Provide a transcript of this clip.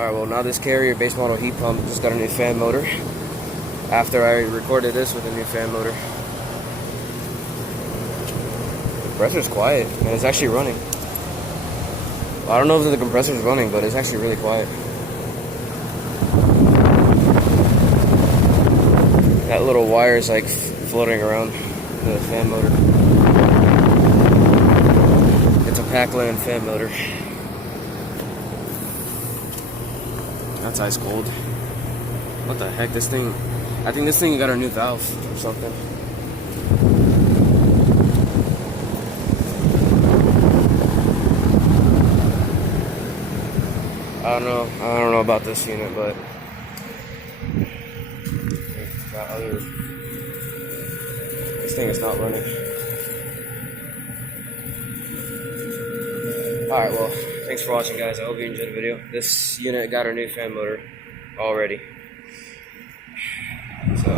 Alright, well now this Carrier base model heat pump just got a new fan motor. After I recorded this with a new fan motor. The compressor's quiet, and it's actually running. Well, I don't know if the compressor's running, but it's actually really quiet. That little wire is like floating around the fan motor. It's a Packland fan motor. That's ice cold. What the heck, this thing, I think this thing got a new valve or something. I don't know about this unit, but this thing is not running. Alright, well, thanks for watching, guys. I hope you enjoyed the video. This unit got a new fan motor already. So